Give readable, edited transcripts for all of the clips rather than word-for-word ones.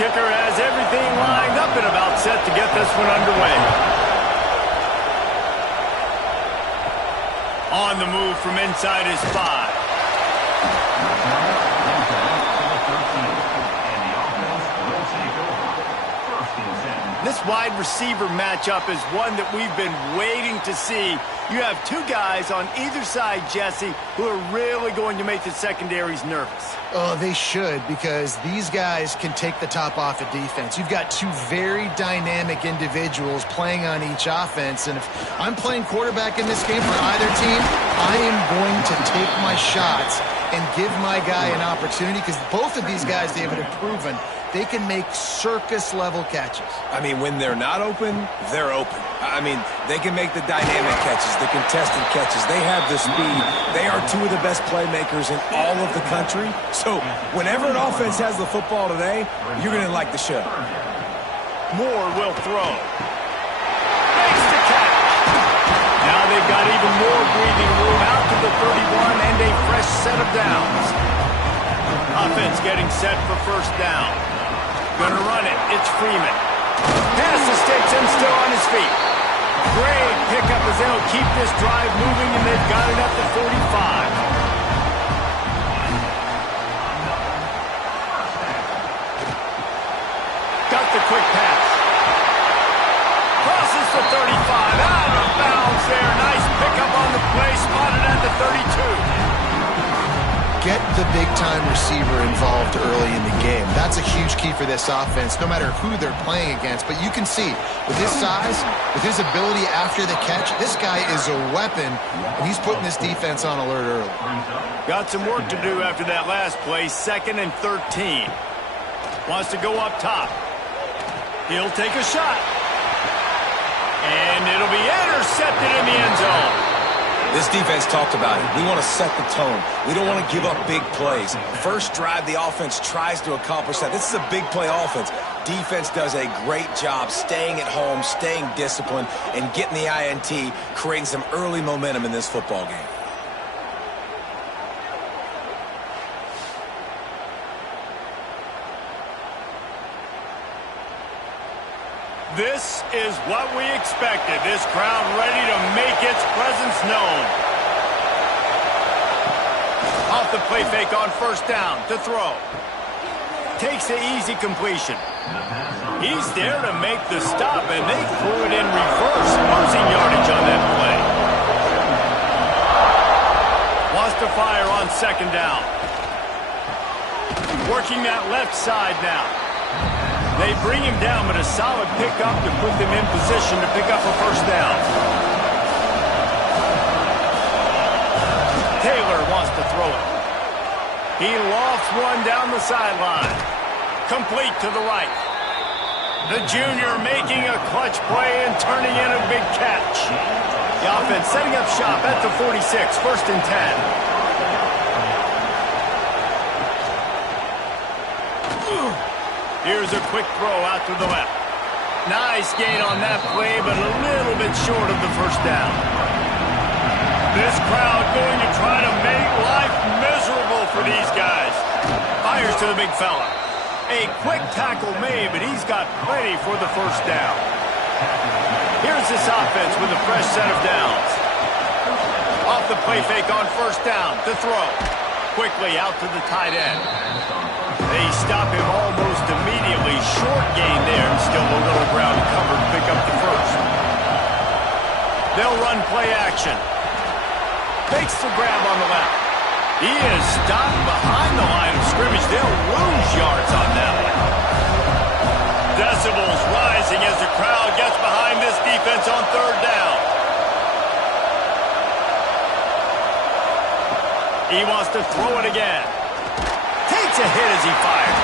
kicker has everything lined up and about set to get this one underway. On the move from inside his 5. This wide receiver matchup is one that we've been waiting to see. You have two guys on either side, Jesse, who are really going to make the secondaries nervous. Oh, they should, because these guys can take the top off of defense. You've got two very dynamic individuals playing on each offense, and if I'm playing quarterback in this game for either team, I am going to take my shots and give my guy an opportunity, because both of these guys, David, have proven they can make circus-level catches. I mean, when they're not open, they're open. I mean, they can make the dynamic catches, the contested catches. They have the speed. They are two of the best playmakers in all of the country. So whenever an offense has the football today, you're going to like the show. Moore will throw. Makes the catch. Now they've got even more breathing room out to the 31 and a fresh set of downs. Offense getting set for first down. Gonna run it. It's Freeman. Pass escapes him, still on his feet. Great pickup as they'll keep this drive moving, and they've got it up to 45. Got the quick pass. Crosses the 35. Out of bounds there. Nice pickup on the play. Spotted at the 32. Get the big-time receiver involved early in the game. That's a huge key for this offense, no matter who they're playing against. But you can see, with his size, with his ability after the catch, this guy is a weapon, and he's putting this defense on alert early. Got some work to do after that last play. 2nd and 13. Wants to go up top. He'll take a shot. And it'll be intercepted in the end zone. This defense talked about it. We want to set the tone. We don't want to give up big plays. First drive, the offense tries to accomplish that. This is a big play offense. Defense does a great job staying at home, staying disciplined, and getting the INT, creating some early momentum in this football game. This is what we expected. This crowd ready to make its presence known. Off the play fake on first down to throw. Takes the easy completion. He's there to make the stop, and they threw it in reverse, losing yardage on that play. Wants to fire on 2nd down. Working that left side now. They bring him down, but a solid pickup to put them in position to pick up a first down. Taylor wants to throw it. He lofts one down the sideline. Complete to the right. The junior making a clutch play and turning in a big catch. The offense setting up shop at the 46, 1st and 10. Here's a quick throw out to the left. Nice gain on that play, but a little bit short of the first down. This crowd going to try to make life miserable for these guys. Fires to the big fella. A quick tackle made, but he's got plenty for the first down. Here's this offense with a fresh set of downs. Off the play fake on first down to throw. Quickly out to the tight end. They stop him almost immediately. Short gain there, and still a little ground covered to pick up the first. They'll run play action. Makes the grab on the left. He is stopped behind the line of scrimmage. They'll lose yards on that one. Decibels rising as the crowd gets behind this defense on 3rd down. He wants to throw it again. Takes a hit as he fires.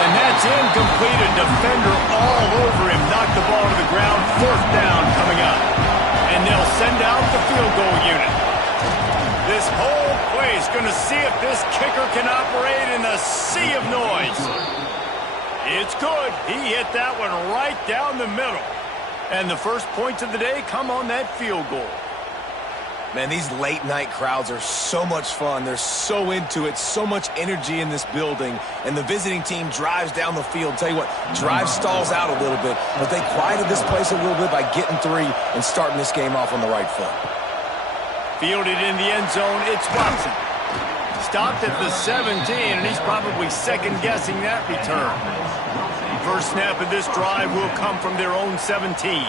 And that's incomplete. A defender all over him. Knocked the ball to the ground. 4th down coming up. And they'll send out the field goal unit. This whole play is going to see if this kicker can operate in a sea of noise. It's good. He hit that one right down the middle. And the first points of the day come on that field goal. Man, these late-night crowds are so much fun. They're so into it, so much energy in this building. And the visiting team drives down the field. Tell you what, drive stalls out a little bit, but they quieted this place a little bit by getting 3 and starting this game off on the right foot. Fielded in the end zone, it's Watson. Stopped at the 17, and he's probably second-guessing that return. First snap of this drive will come from their own 17.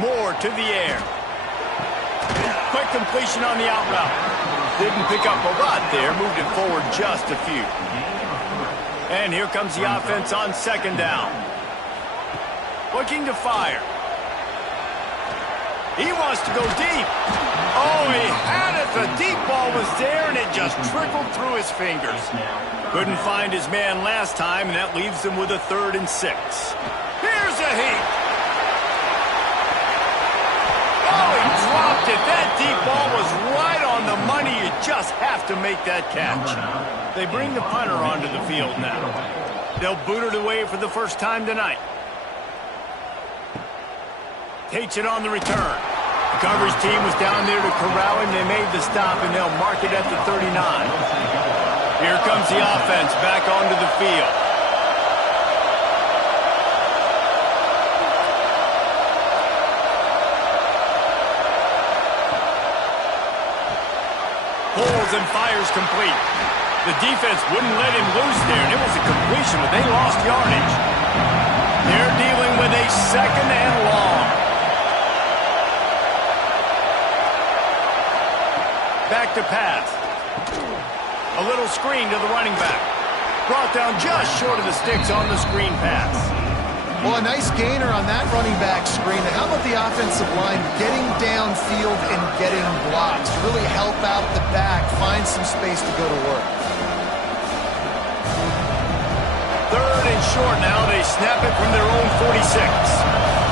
Moore to the air. Quick completion on the out route. Didn't pick up a lot there, moved it forward just a few. And here comes the offense on second down. Looking to fire. He wants to go deep. Oh, he had it. The deep ball was there, and it just trickled through his fingers. Couldn't find his man last time, and that leaves him with a 3rd and 6. Here's a heat. Oh, he dropped it. That deep ball was right on the money. You just have to make that catch. They bring the punter onto the field now. They'll boot it away for the first time tonight. Takes it on the return. The coverage team was down there to corral him. They made the stop, and they'll mark it at the 39. Here comes the offense back onto the field. Pulls and fires complete. The defense wouldn't let him loose there, and it was a completion, but they lost yardage. They're dealing with a 2nd and long. Back to pass. A little screen to the running back. Brought down just short of the sticks on the screen pass. Well, a nice gainer on that running back screen. How about the offensive line getting downfield and getting blocks to really help out the back, find some space to go to work? 3rd and short now. They snap it from their own 46.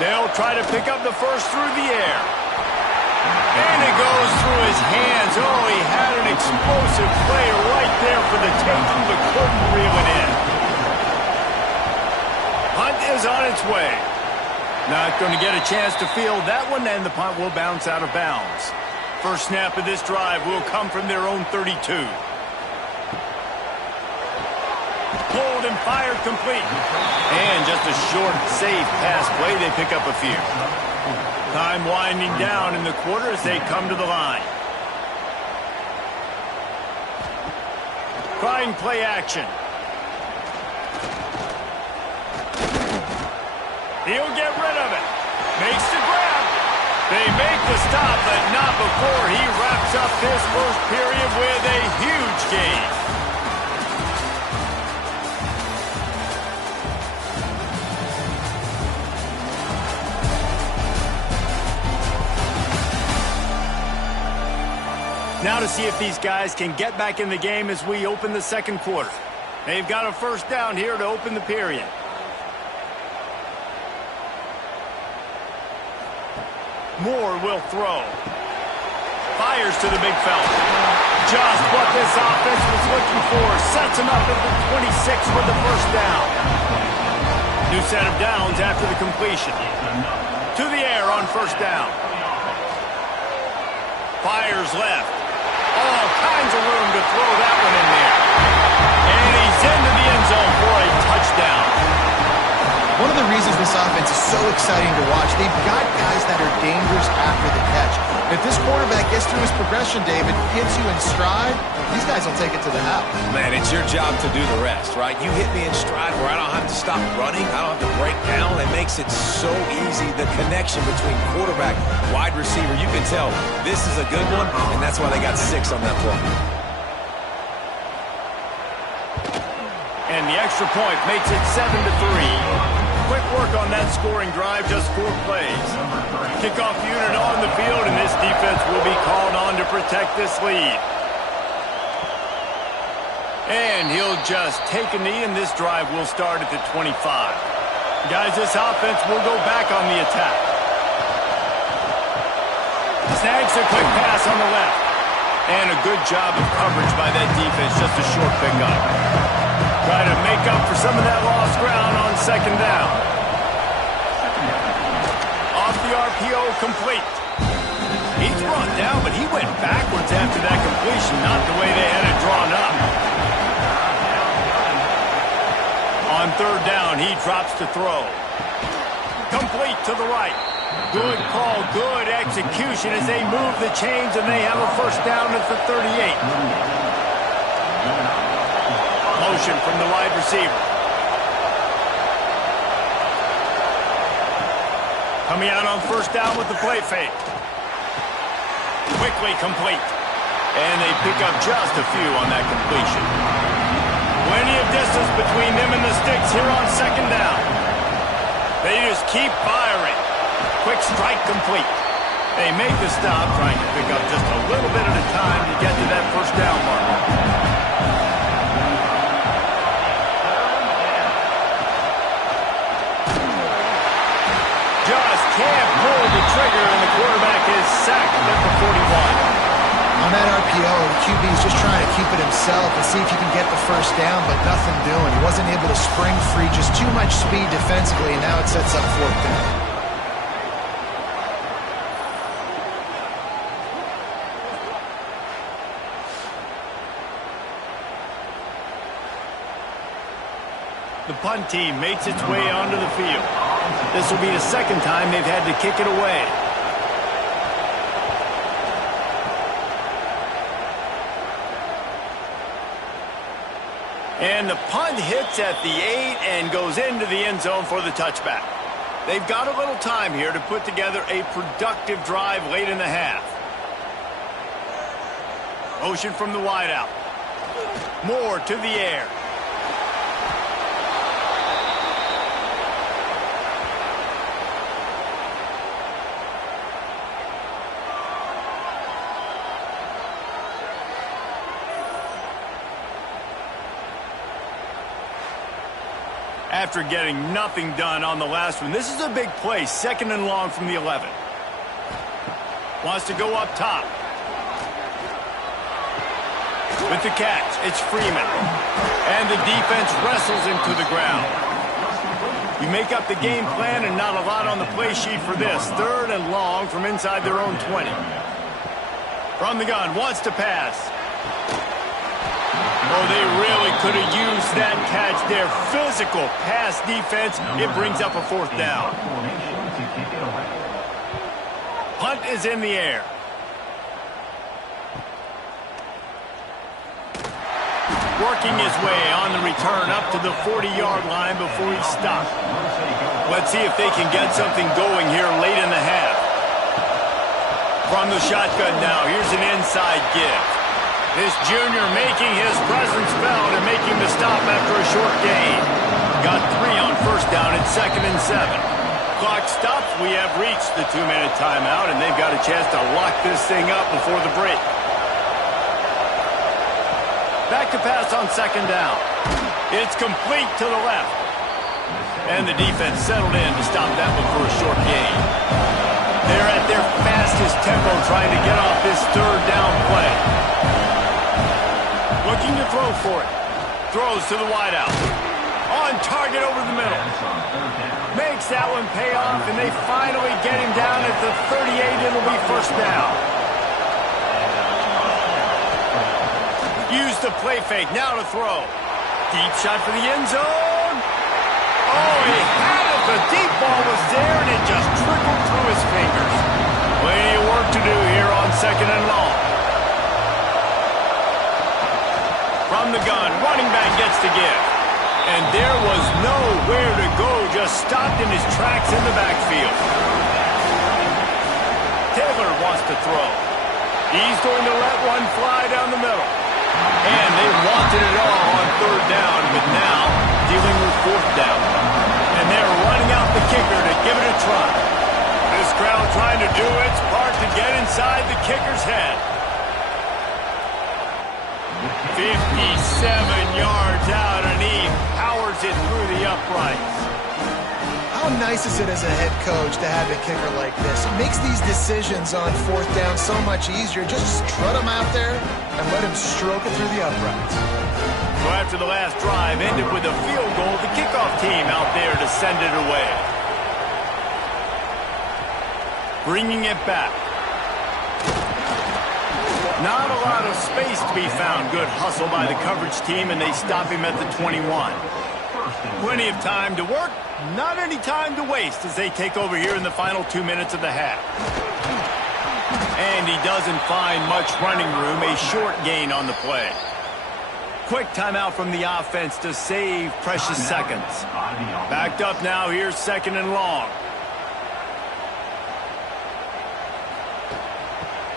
They'll try to pick up the first through the air. And it goes through his hands. Oh, he had an explosive play right there for the taking, but couldn't reel it in. Punt is on its way. Not going to get a chance to field that one, and the punt will bounce out of bounds. First snap of this drive will come from their own 32. Pulled and fired complete. And just a short, safe pass play. They pick up a few. Time winding down in the quarter as they come to the line. Trying play action. He'll get rid of it. Makes the grab. They make the stop, but not before he wraps up this first period with a huge gain. Now to see if these guys can get back in the game as we open the second quarter. They've got a first down here to open the period. Moore will throw. Fires to the big fella. Just what this offense was looking for. Sets him up at the 26 for the first down. New set of downs after the completion. To the air on first down. Fires left. All kinds of room to throw that one in there. And he's into the end zone for a touchdown. One of the reasons this offense is so exciting to watch, they've got guys that are dangerous after the catch. If this quarterback gets through his progression, David, hits you in stride, these guys will take it to the house. Man, it's your job to do the rest, right? You hit me in stride where I don't have to stop running. I don't have to break down. It makes it so easy, the connection between quarterback, wide receiver. You can tell this is a good one, and that's why they got 6 on that play. And the extra point makes it 7-3. Quick work on that scoring drive, just 4 plays. Kickoff unit on the field, and this defense will be called on to protect this lead. And he'll just take a knee, and this drive will start at the 25. Guys, this offense will go back on the attack. Snags a quick pass on the left. And a good job of coverage by that defense, just a short pickup. Try to make up for some of that lost ground on second down. Off the RPO, complete. He's brought down, but he went backwards after that completion, not the way they had it drawn up. On third down, he drops to throw. Complete to the right. Good call, good execution as they move the chains, and they have a first down at the 38. Motion from the wide receiver. Coming out on first down with the play fake. Quickly complete. And they pick up just a few on that completion. Plenty of distance between them and the sticks here on second down. They just keep firing. Quick strike complete. They make the stop, trying to pick up just a little bit at a time to get to that first down mark. Just can't pull the trigger, and the quarterback is sacked at the 41. On that RPO, the QB is just trying to keep it himself and see if he can get the first down, but nothing doing. He wasn't able to spring free, just too much speed defensively, and now it sets up fourth down. The punt team makes its way onto the field. This will be the second time they've had to kick it away. And the punt hits at the 8 and goes into the end zone for the touchback. They've got a little time here to put together a productive drive late in the half. Motion from the wideout. Moore to the air. After getting nothing done on the last one, this is a big play, second and long from the 11. Wants to go up top. With the catch, it's Freeman. And the defense wrestles him to the ground. You make up the game plan and not a lot on the play sheet for this. Third and long from inside their own 20. From the gun, wants to pass. Oh, they really could have used that catch there. Physical pass defense. It brings up a fourth down. Punt is in the air. Working his way on the return up to the 40-yard line before he stopped. Let's see if they can get something going here late in the half. From the shotgun now, here's an inside give. This junior making his presence felt and making the stop after a short gain. Got 3 on first down at 2nd and 7. Clock stops. We have reached the 2-minute timeout, and they've got a chance to lock this thing up before the break. Back to pass on second down. It's complete to the left. And the defense settled in to stop that one for a short gain. They're at their fastest tempo trying to get off this third down play. Looking to throw for it. Throws to the wideout. On target over the middle. Makes that one pay off, and they finally get him down at the 38. It'll be first down. Use the play fake. Now to throw. Deep shot for the end zone. Oh, he had it. The deep ball was there, and it just trickled through his fingers. Plenty of work to do here on second and long. From the gun, running back gets to give. And there was nowhere to go, just stopped in his tracks in the backfield. Taylor wants to throw. He's going to let one fly down the middle. And they wanted it all on third down, but now dealing with fourth down. And they're running out the kicker to give it a try. This crowd trying to do its part to get inside the kicker's head. 57 yards out, and he powers it through the uprights. How nice is it as a head coach to have a kicker like this? It makes these decisions on fourth down so much easier. Just strut him out there and let him stroke it through the uprights. So after the last drive ended with a field goal, the kickoff team out there to send it away. Bringing it back. Not a lot of space to be found. Good hustle by the coverage team, and they stop him at the 21. Plenty of time to work, not any time to waste as they take over here in the final 2 minutes of the half. And he doesn't find much running room, a short gain on the play. Quick timeout from the offense to save precious seconds. Backed up now, here's 2nd and long.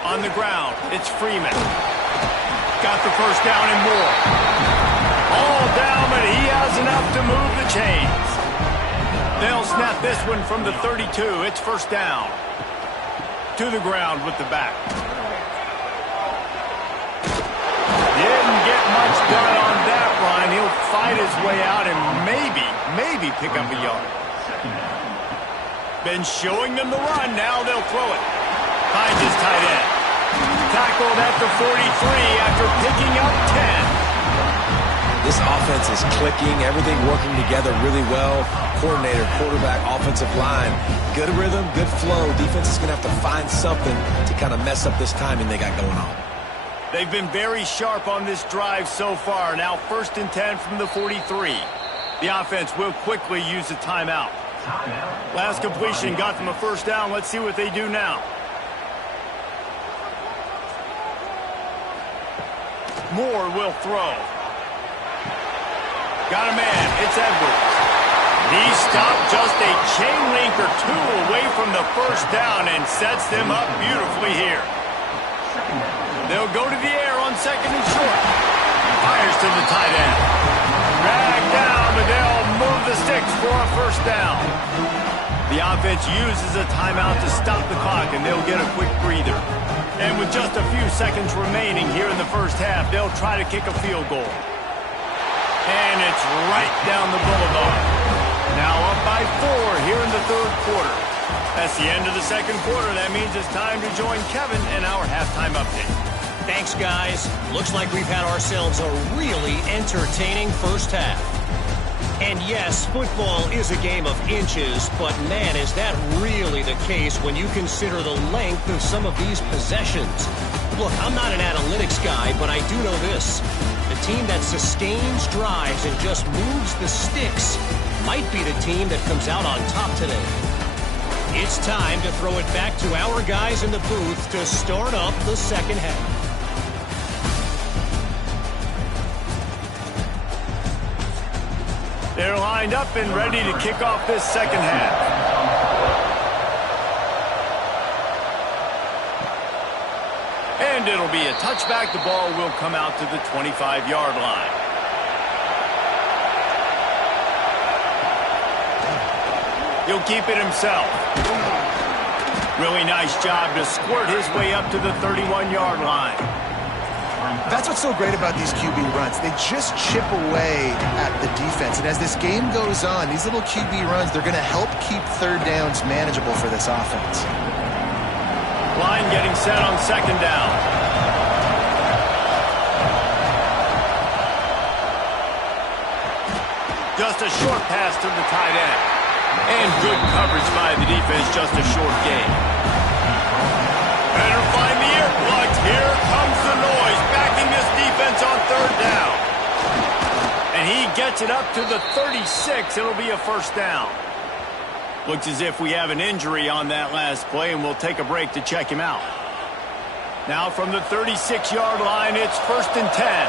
On the ground, it's Freeman. Got the first down and more. All down, but he has enough to move the chains. They'll snap this one from the 32. It's 1st down. To the ground with the back. Didn't get much done on that run. He'll fight his way out and maybe pick up a yard. Been showing them the run. Now they'll throw it. Finds his tight end. Tackled at the 43 after picking up 10. This offense is clicking, everything working together really well. Coordinator, quarterback, offensive line. Good rhythm, good flow. Defense is going to have to find something to kind of mess up this timing they got going on. They've been very sharp on this drive so far. Now 1st and 10 from the 43. The offense will quickly use a timeout. Last completion got them a 1st down. Let's see what they do now. Moore will throw. Got a man. It's Edwards. He stopped just a chain link or two away from the 1st down and sets them up beautifully here. They'll go to the air on 2nd and short. Fires to the tight end. Dragged down, but they'll move the sticks for a 1st down. The offense uses a timeout to stop the clock, and they'll get a quick breather. And with just a few seconds remaining here in the 1st half, they'll try to kick a field goal. And it's right down the boulevard. Now up by 4 here in the 3rd quarter. That's the end of the 2nd quarter. That means it's time to join Kevin in our halftime update. Thanks, guys. Looks like we've had ourselves a really entertaining 1st half. And yes, football is a game of inches, but man, is that really the case when you consider the length of some of these possessions. Look, I'm not an analytics guy, but I do know this. The team that sustains drives and just moves the sticks might be the team that comes out on top today. It's time to throw it back to our guys in the booth to start up the 2nd half. They're lined up and ready to kick off this 2nd half. And it'll be a touchback. The ball will come out to the 25-yard line. He'll keep it himself. Really nice job to squirt his way up to the 31-yard line. That's what's so great about these QB runs. They just chip away at the defense. And as this game goes on, these little QB runs, they're going to help keep 3rd downs manageable for this offense. Line getting set on 2nd down. Just a short pass to the tight end. And good coverage by the defense, just a short gain. Better find the earplugs. Here comes the noise, backing this defense on 3rd down. And he gets it up to the 36. It'll be a 1st down. Looks as if we have an injury on that last play, and we'll take a break to check him out. Now from the 36-yard line, it's 1st and 10.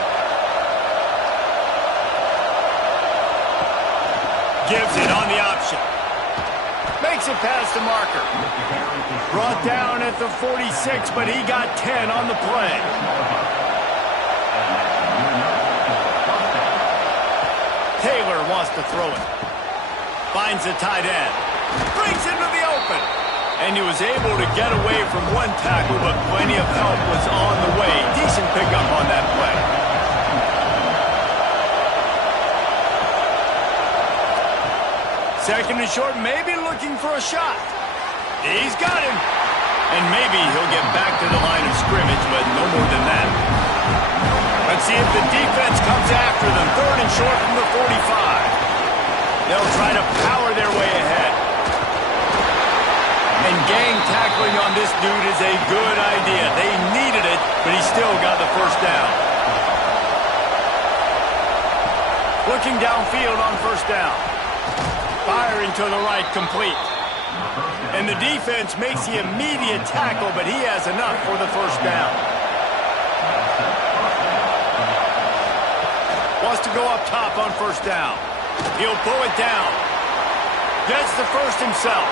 Gives it on the option. Makes it past the marker. Brought down at the 46, but he got 10 on the play. Taylor wants to throw it. Finds the tight end. Brings him to the open. And he was able to get away from one tackle, but plenty of help was on the way. Decent pickup on that play. Second and short, maybe looking for a shot. He's got him. And maybe he'll get back to the line of scrimmage, but no more than that. Let's see if the defense comes after them. Third and short from the 45. They'll try to power their way ahead. And gang tackling on this dude is a good idea. They needed it, but he still got the first down. Looking downfield on first down. Firing to the right, complete. And the defense makes the immediate tackle, but he has enough for the first down. Wants to go up top on first down. He'll pull it down. Gets the first himself.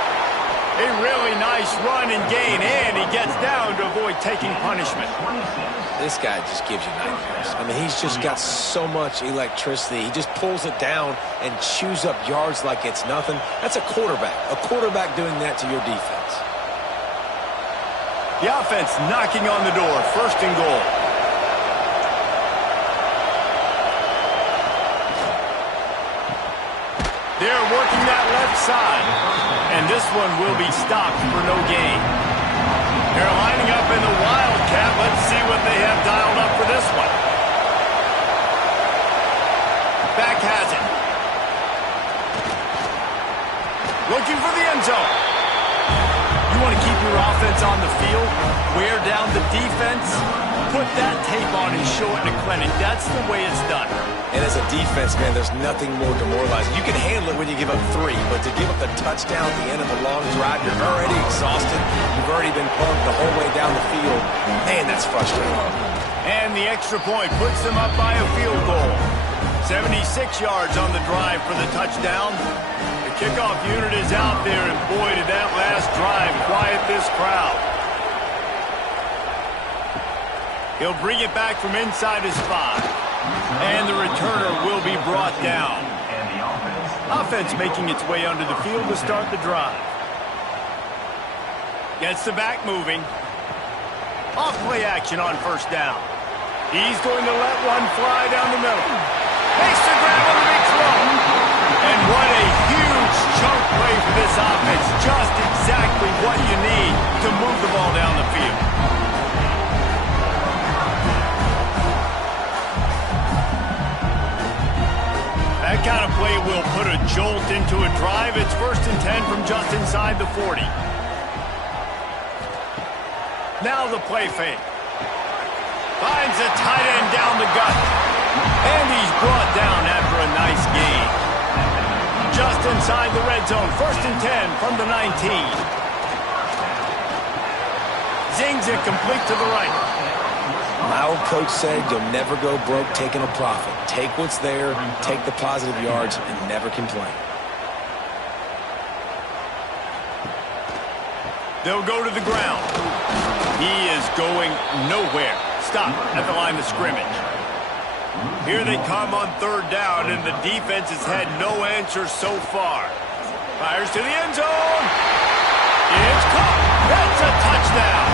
A really nice run and gain, and he gets down to avoid taking punishment. This guy just gives you nightmares. I mean, he's just got so much electricity. He just pulls it down and chews up yards like it's nothing. That's a quarterback. A quarterback doing that to your defense. The offense knocking on the door. First and goal. They're working that left side. And this one will be stopped for no gain. They're lining up in the Wildcat. Let's see what they have dialed up for this one. Back has it. Looking for the end zone. You want to keep your offense on the field, wear down the defense, put that tape on and show it in a clinic. That's the way it's done. And as a defense, man, there's nothing more demoralizing. You can handle it when you give up 3, but to give up the touchdown at the end of a long drive, you're already exhausted. You've already been pumped the whole way down the field. Man, that's frustrating. And the extra point puts them up by a field goal. 76 yards on the drive for the touchdown. The kickoff unit is out there, and boy, did that last drive quiet this crowd. He'll bring it back from inside his 5. And the returner will be brought down. Offense making its way onto the field to start the drive. Gets the back moving. Off play action on first down. He's going to let one fly down the middle. Makes the grab on the big throw. And what a huge chunk play for this offense. Just exactly what you need to move the ball down the field. That kind of play will put a jolt into a drive. It's 1st and 10 from just inside the 40. Now the play fake. Finds a tight end down the gut. And he's brought down after a nice gain. Just inside the red zone. 1st and 10 from the 19. Zings it complete to the right. My old coach said you'll never go broke taking a profit. Take what's there, take the positive yards, and never complain. They'll go to the ground. He is going nowhere. Stop at the line of scrimmage. Here they come on 3rd down, and the defense has had no answer so far. Fires to the end zone. It's caught. That's a touchdown.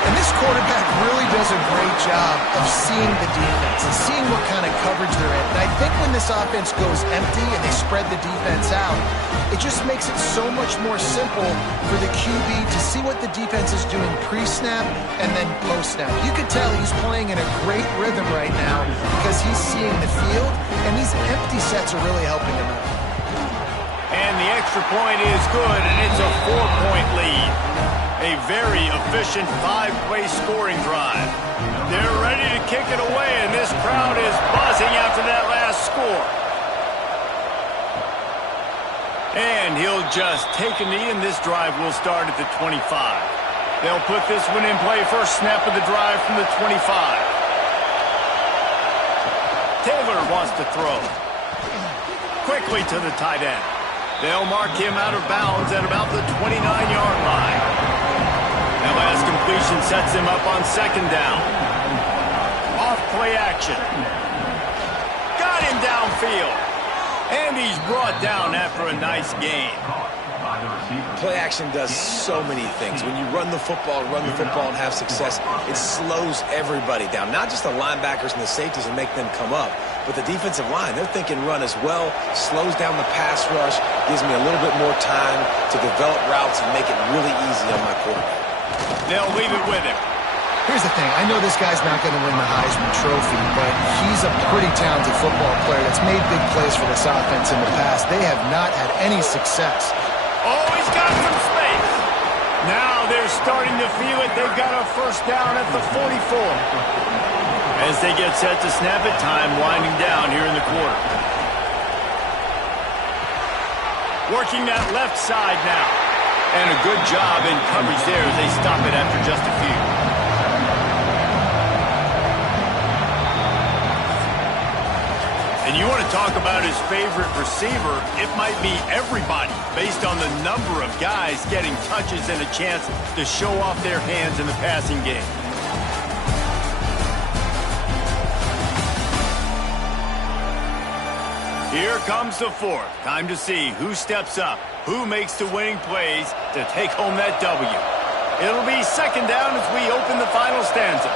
And this quarterback really does a great job of seeing the defense and seeing what kind of coverage they're in. And I think when this offense goes empty and they spread the defense out, it just makes it so much more simple for the QB to see what the defense is doing pre-snap and then post-snap. You can tell he's playing in a great rhythm right now because he's seeing the field, and these empty sets are really helping him out. And the extra point is good, and it's a 4-point lead. A very efficient 5-play scoring drive. They're ready to kick it away, and this crowd is buzzing after that last score. And he'll just take a knee, and this drive will start at the 25. They'll put this one in play. First snap of the drive from the 25. Taylor wants to throw. Quickly to the tight end. They'll mark him out of bounds at about the 29-yard line. That last completion sets him up on 2nd down. Off play action. Got him downfield. And he's brought down after a nice gain. Play action does so many things. When you run the football and have success, it slows everybody down. Not just the linebackers and the safeties and make them come up, but the defensive line. They're thinking run as well, slows down the pass rush, gives me a little bit more time to develop routes and make it really easy on my quarterback. They'll leave it with him. Here's the thing. I know this guy's not going to win the Heisman Trophy, but he's a pretty talented football player that's made big plays for this offense in the past. They have not had any success. Oh, he's got some space. Now they're starting to feel it. They've got a first down at the 44. As they get set to snap it, time winding down here in the quarter. Working that left side now. And a good job in coverage there as they stop it after just a few. And you want to talk about his favorite receiver, it might be everybody based on the number of guys getting touches and a chance to show off their hands in the passing game. Here comes the fourth. Time to see who steps up, who makes the winning plays to take home that W. It'll be second down as we open the final stanza.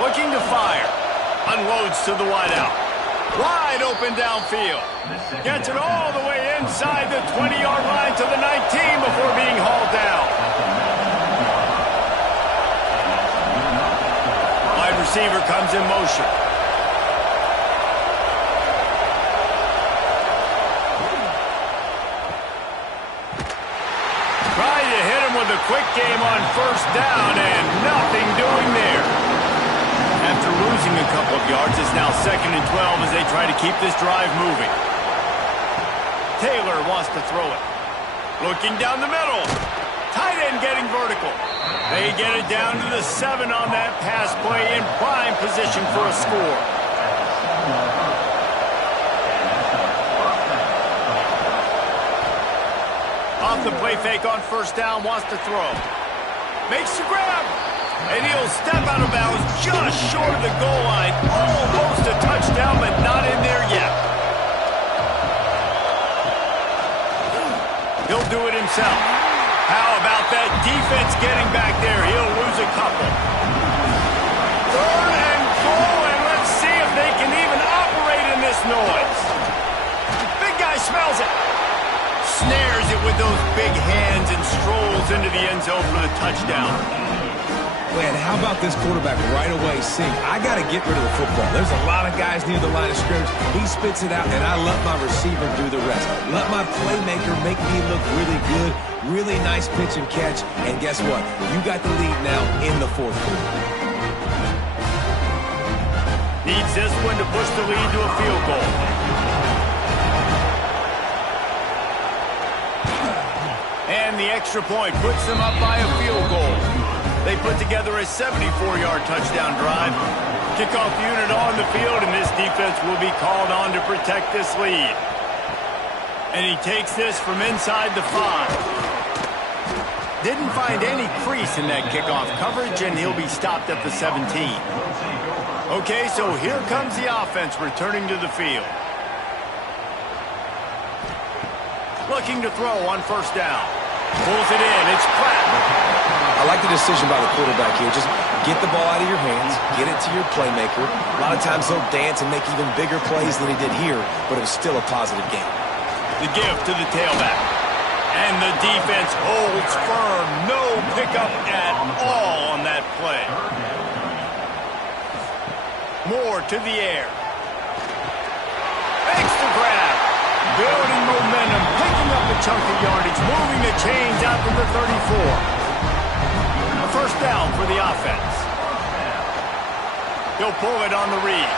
Looking to fire. Unloads to the wideout. Wide open downfield. Gets it all the way inside the 20-yard line to the 19 before being hauled down. Wide receiver comes in motion. Trying to hit him with a quick game on first down and nothing doing there. After losing a couple of yards, it's now 2nd and 12 as they try to keep this drive moving. Taylor wants to throw it. Looking down the middle. Tight end getting vertical. They get it down to the 7 on that pass play in prime position for a score. Off the play fake on first down, wants to throw. Makes the grab. And he'll step out of bounds just short of the goal line. Almost a touchdown, but not in there yet. He'll do it himself. How about that defense getting back there? He'll lose a couple. 3rd and goal, and let's see if they can even operate in this noise. Big guy smells it. Snares it with those big hands and strolls into the end zone for the touchdown. Man, how about this quarterback right away seeing, I got to get rid of the football. There's a lot of guys near the line of scrimmage. He spits it out, and I let my receiver do the rest. Let my playmaker make me look really good. Really nice pitch and catch. And guess what? You got the lead now in the 4th quarter. Needs this one to push the lead to a field goal. And the extra point puts them up by a field goal. They put together a 74-yard touchdown drive. Kickoff unit on the field, and this defense will be called on to protect this lead. And he takes this from inside the 5. Didn't find any crease in that kickoff coverage, and he'll be stopped at the 17. Okay, so here comes the offense returning to the field. Looking to throw on first down. Pulls it in. It's Clarke. I like the decision by the quarterback here. Just get the ball out of your hands, get it to your playmaker. A lot of times he'll dance and make even bigger plays than he did here, but it was still a positive game. The give to the tailback. And the defense holds firm. No pickup at all on that play. More to the air. Makes the grab. Building momentum, picking up a chunk of yardage, moving the chains out to the 34. A first down for the offense. He'll pull it on the read.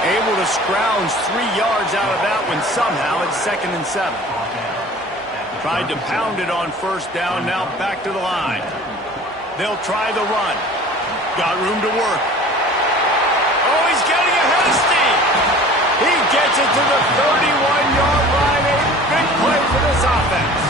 Able to scrounge 3 yards out of that one somehow. It's 2nd and 7. Tried to pound it on first down, now back to the line. They'll try the run. Got room to work. Oh, he's getting ahead of steam. He gets it to the 31-yard line. A big play for this offense.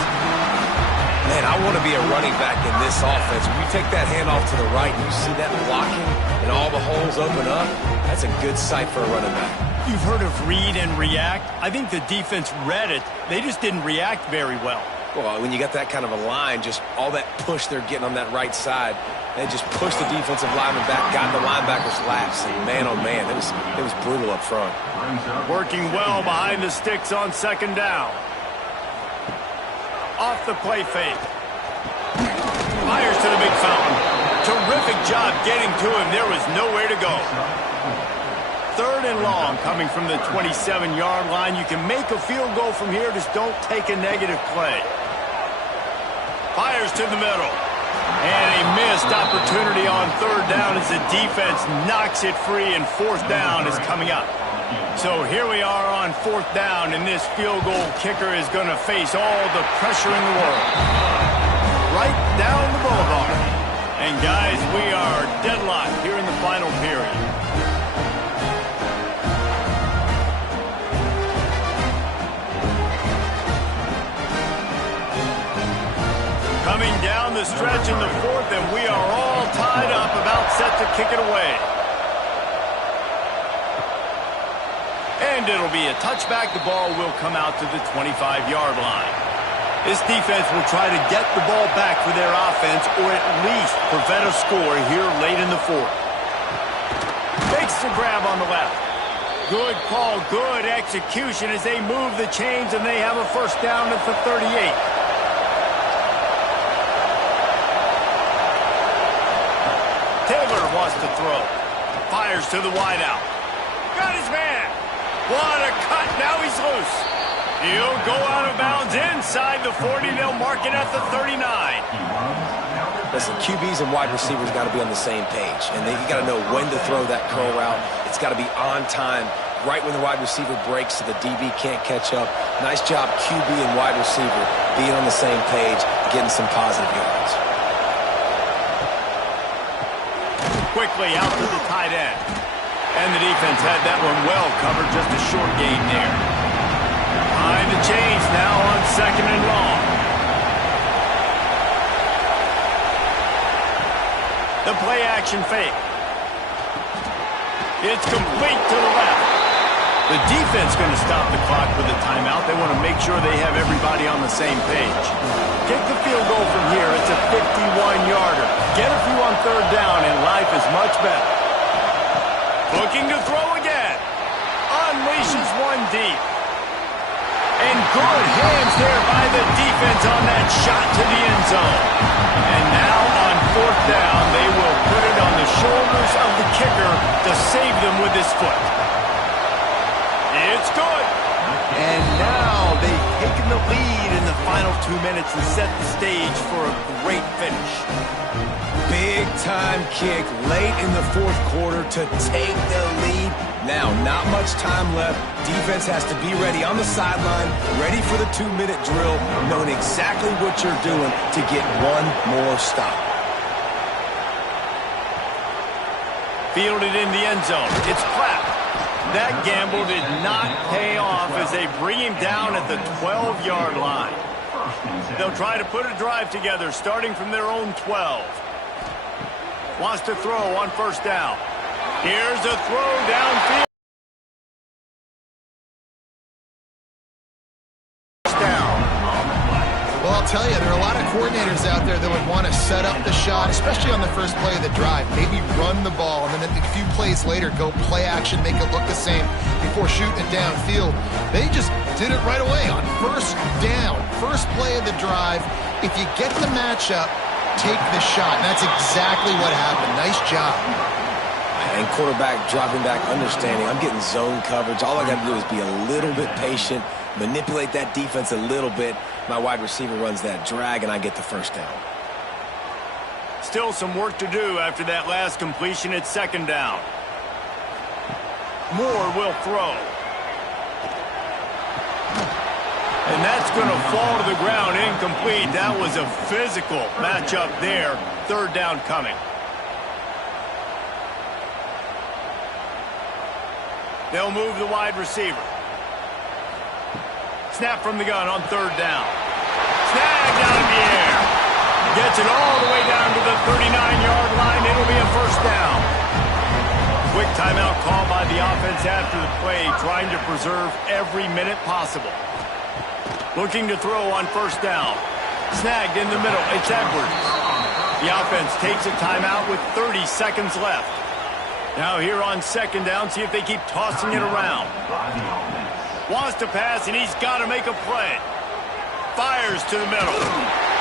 Man, I want to be a running back in this offense. When you take that handoff to the right and you see that blocking and all the holes open up, that's a good sight for a running back. You've heard of read and react. I think the defense read it. They just didn't react very well. Well, when you got that kind of a line, just all that push they're getting on that right side, they just pushed the defensive lineman back, got in the linebacker's laps, and man, oh man, it was brutal up front. Working well behind the sticks on second down. Off the play fake. Fires to the big fountain. Terrific job getting to him. There was nowhere to go. Third and long coming from the 27-yard line. You can make a field goal from here. Just don't take a negative play. Fires to the middle. And a missed opportunity on third down as the defense knocks it free, and fourth down is coming up. So here we are on fourth down, and this field goal kicker is going to face all the pressure in the world. Right down the boulevard. And guys, we are deadlocked here in the final period. Coming down the stretch in the fourth, and we are all tied up, about set to kick it away. And it'll be a touchback. The ball will come out to the 25-yard line. This defense will try to get the ball back for their offense, or at least prevent a score here late in the fourth. Makes the grab on the left. Good call, good execution as they move the chains, and they have a first down at the 38. Taylor wants to throw. Fires to the wideout. Got his man. What a cut. Now he's loose. He'll go out of bounds inside the 40. They'll mark it at the 39. Listen, QBs and wide receivers got to be on the same page. And you got to know when to throw that curl route. It's got to be on time, right when the wide receiver breaks so the DB can't catch up. Nice job, QB and wide receiver, being on the same page, getting some positive yards. Quickly out to the tight end. And the defense had that one well covered, just a short gain there. Behind the chains now on second and long. The play action fake. It's complete to the left. The defense going to stop the clock with a timeout. They want to make sure they have everybody on the same page. Kick the field goal from here. It's a 51-yarder. Get a few on third down, and life is much better. Looking to throw again. Unleashes one deep. And good hands there by the defense on that shot to the end zone. And now on fourth down, they will put it on the shoulders of the kicker to save them with his foot. It's good. And now they've taken the lead in the final 2 minutes and set the stage for a great finish. Big time kick late in the fourth quarter to take the lead. Now, not much time left. Defense has to be ready on the sideline, ready for the 2-minute drill, knowing exactly what you're doing to get one more stop. Fielded in the end zone. It's Clarke. That gamble did not pay off as they bring him down at the 12-yard line. They'll try to put a drive together starting from their own 12. Wants to throw on first down. Here's a throw downfield. Well, I'll tell you, there are a lot of coordinators out there that would want to set up the shot, especially on the first play of the drive. Maybe run the ball, and then a few plays later, go play action, make it look the same before shooting it downfield. They just did it right away on first down, first play of the drive. If you get the matchup, take the shot. And that's exactly what happened. Nice job. And quarterback dropping back, understanding I'm getting zone coverage. All I got to do is be a little bit patient, manipulate that defense a little bit. My wide receiver runs that drag, and I get the first down. Still some work to do after that last completion at second down. Moore will throw. And that's going to fall to the ground incomplete. That was a physical matchup there. Third down coming. They'll move the wide receiver. Snap from the gun on third down. Snagged out of the air. Gets it all the way down to the 39-yard line. It'll be a first down. Quick timeout call by by the offense after the play, trying to preserve every minute possible. Looking to throw on first down. Snagged in the middle. It's Edwards. The offense takes a timeout with 30 seconds left. Now here on second down, see if they keep tossing it around. Wants to pass, and he's got to make a play. Fires to the middle.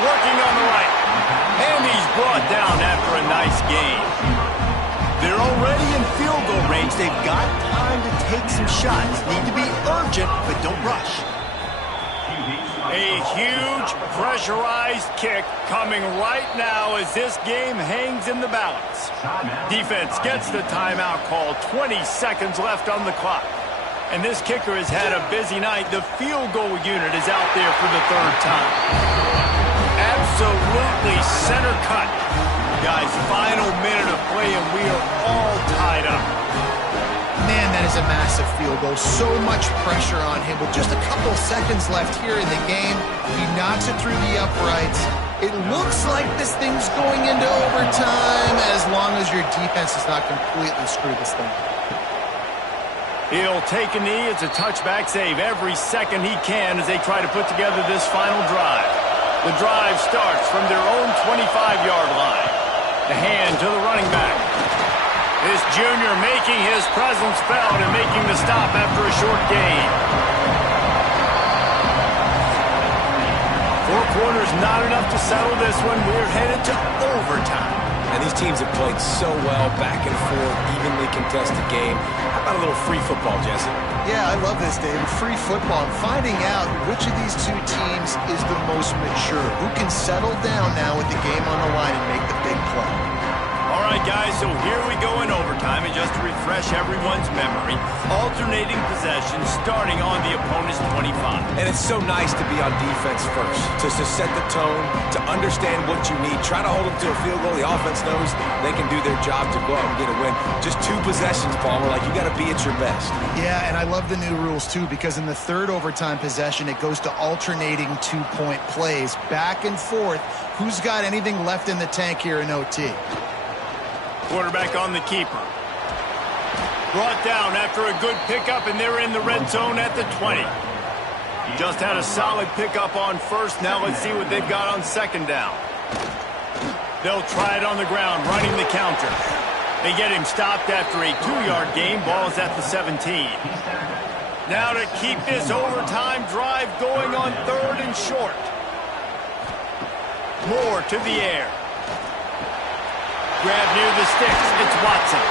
Working on the right. And he's brought down after a nice gain. They're already in field goal range. They've got time to take some shots. Need to be urgent, but don't rush. A huge pressurized kick coming right now as this game hangs in the balance. Defense gets the timeout call. 20 seconds left on the clock. And this kicker has had a busy night. The field goal unit is out there for the third time. Absolutely center cut. Guys, final minute of play, and we are all tied up. Man, that is a massive field goal. So much pressure on him. With just a couple seconds left here in the game, he knocks it through the uprights. It looks like this thing's going into overtime as long as your defense does not completely screw this thing. He'll take a knee. It's a touchback save every second he can as they try to put together this final drive. The drive starts from their own 25-yard line. The hand to the running back. This junior making his presence felt and making the stop after a short gain. 4 quarters not enough to settle this one. We're headed to overtime. And these teams have played so well, back and forth, evenly contested game. How about a little free football, Jesse? Yeah, I love this, David. Free football. Finding out which of these two teams is the most mature. Who can settle down now with the game on the line and make the big play. All right, guys, so here we go in overtime, and just to refresh everyone's memory, alternating possession starting on the opponent's 25. And it's so nice to be on defense first, to set the tone, to understand what you need. Try to hold them to a field goal. The offense knows they can do their job to go out and get a win. Just 2 possessions, Palmer, like you got to be at your best. Yeah, and I love the new rules, too, because in the third overtime possession, it goes to alternating 2-point plays, back and forth. Who's got anything left in the tank here in OT? Quarterback on the keeper. Brought down after a good pickup, and they're in the red zone at the 20. Just had a solid pickup on first. Now let's see what they've got on second down. They'll try it on the ground, running the counter. They get him stopped after a 2-yard gain. Ball's at the 17. Now to keep this overtime drive going on third and short. Moore to the air. Grab near the sticks. It's Watson.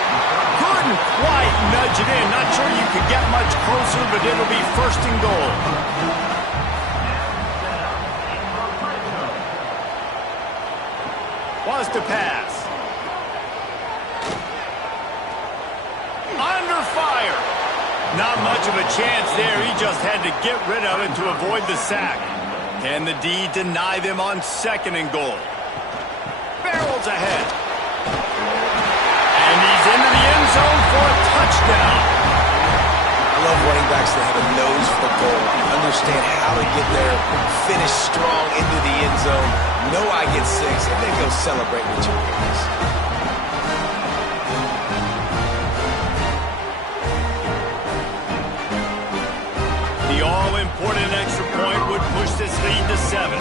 Couldn't quite nudge it in. Not sure you could get much closer, but it'll be first and goal. Wants to pass. Under fire. Not much of a chance there. He just had to get rid of it to avoid the sack. Can the D deny them on second and goal? Barrels ahead. And he's into the end zone for a touchdown. I love running backs that have a nose for goal, understand how to get there, finish strong into the end zone, know I get 6, and then go celebrate with your boys. The all-important extra point would push this lead to 7.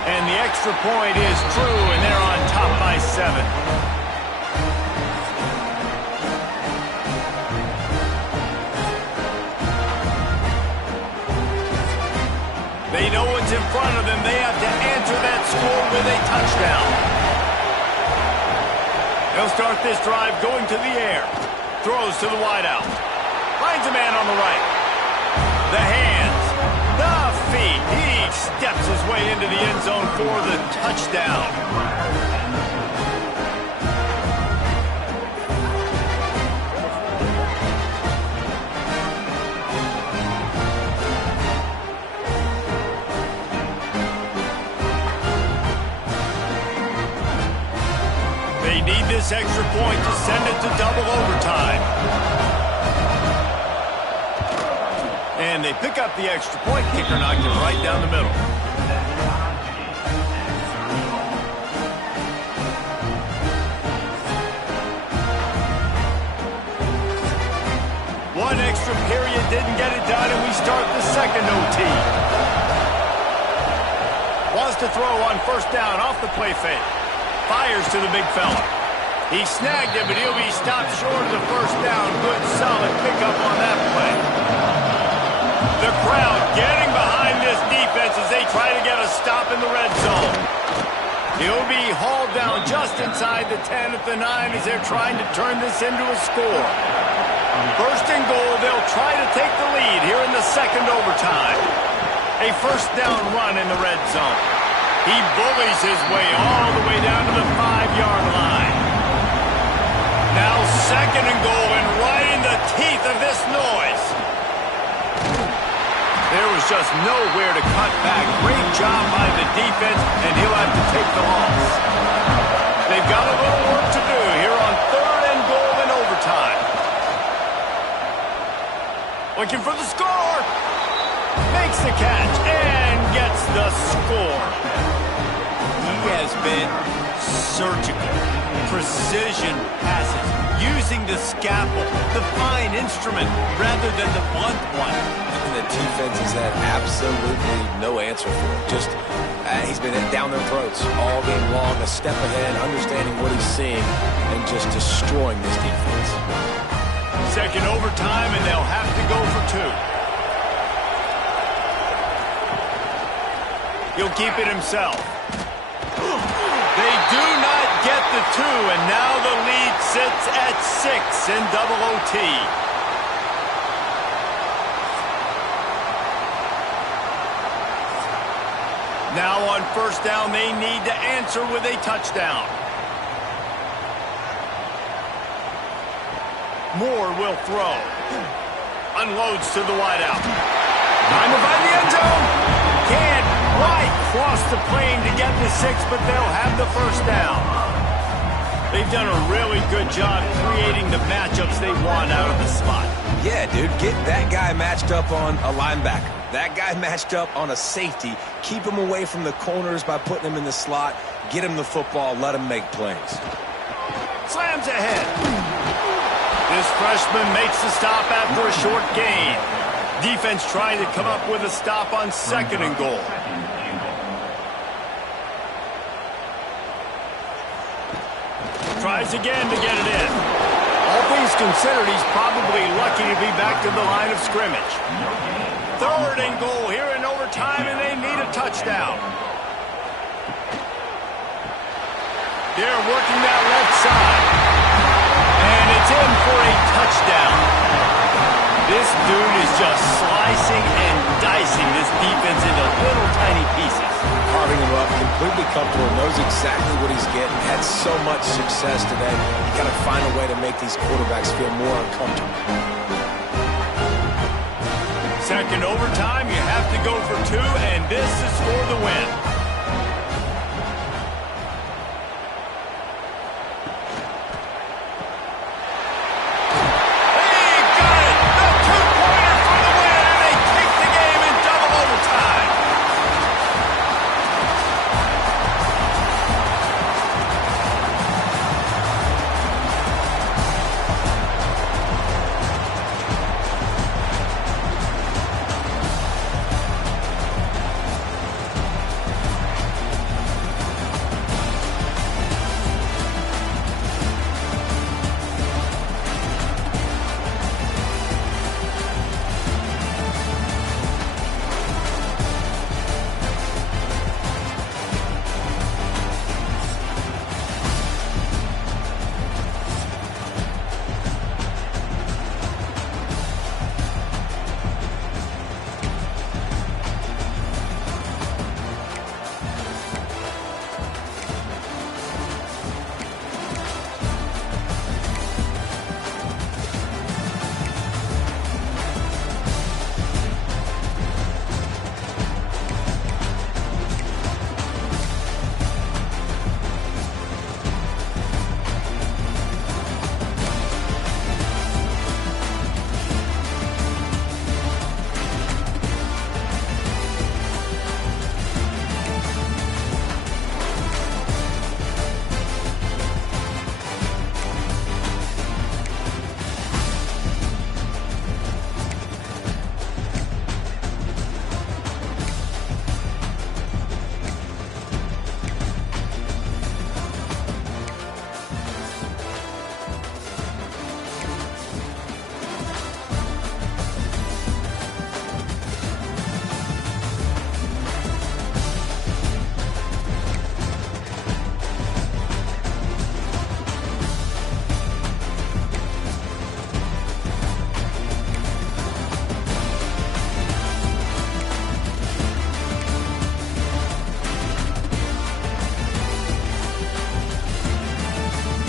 And the extra point is true, and they're on top by 7. They know what's in front of them. They have to answer that score with a touchdown. They'll start this drive going to the air. Throws to the wideout. Finds a man on the right. The hands. The feet. He steps his way into the end zone for the touchdown. They need this extra point to send it to double overtime. And they pick up the extra point. Kicker knocked it right down the middle. has to throw on first down off the play fake. Fires to the big fella. He snagged it, but he'll be stopped short of the first down. Good, solid pickup on that play. The crowd getting behind this defense as they try to get a stop in the red zone. He'll be hauled down just inside the 10 at the 9 as they're trying to turn this into a score. First and goal, they'll try to take the lead here in the second overtime. A first down run in the red zone. He bullies his way all the way down to the 5-yard line. Now second and goal, and right in the teeth of this noise. There was just nowhere to cut back. Great job by the defense, and he'll have to take the loss. They've got a little work to do here on third and goal in overtime. Looking for the score. Makes the catch and gets the score. He has been surgical. Precision passes. Using the scalpel, the fine instrument, rather than the blunt one. And the defense has had absolutely no answer for it. Just, he's been down their throats all game long, a step ahead, understanding what he's seeing, and just destroying this defense. Second overtime, and they'll have to go for 2. He'll keep it himself. They do not get the 2, and now the lead sits at 6 in double OT. Now on first down, they need to answer with a touchdown. Moore will throw. Unloads to the wideout. Time to find the end zone. Can't quite cross the plane to get the 6, but they'll have the first down. They've done a really good job creating the matchups they want out of the slot. Yeah, dude, get that guy matched up on a linebacker. That guy matched up on a safety. Keep him away from the corners by putting him in the slot. Get him the football. Let him make plays. Slams ahead. This freshman makes the stop after a short gain. Defense trying to come up with a stop on second and goal. Tries again to get it in. All things considered, he's probably lucky to be back to the line of scrimmage. Third and goal here in overtime, and they need a touchdown. They're working that left side. And it's in for a touchdown. This dude is just slicing and dicing this defense into little tiny pieces. Carving him up, completely comfortable, knows exactly what he's getting. Had so much success today. You got to find a way to make these quarterbacks feel more uncomfortable. Second overtime, you have to go for 2, and this is for the win.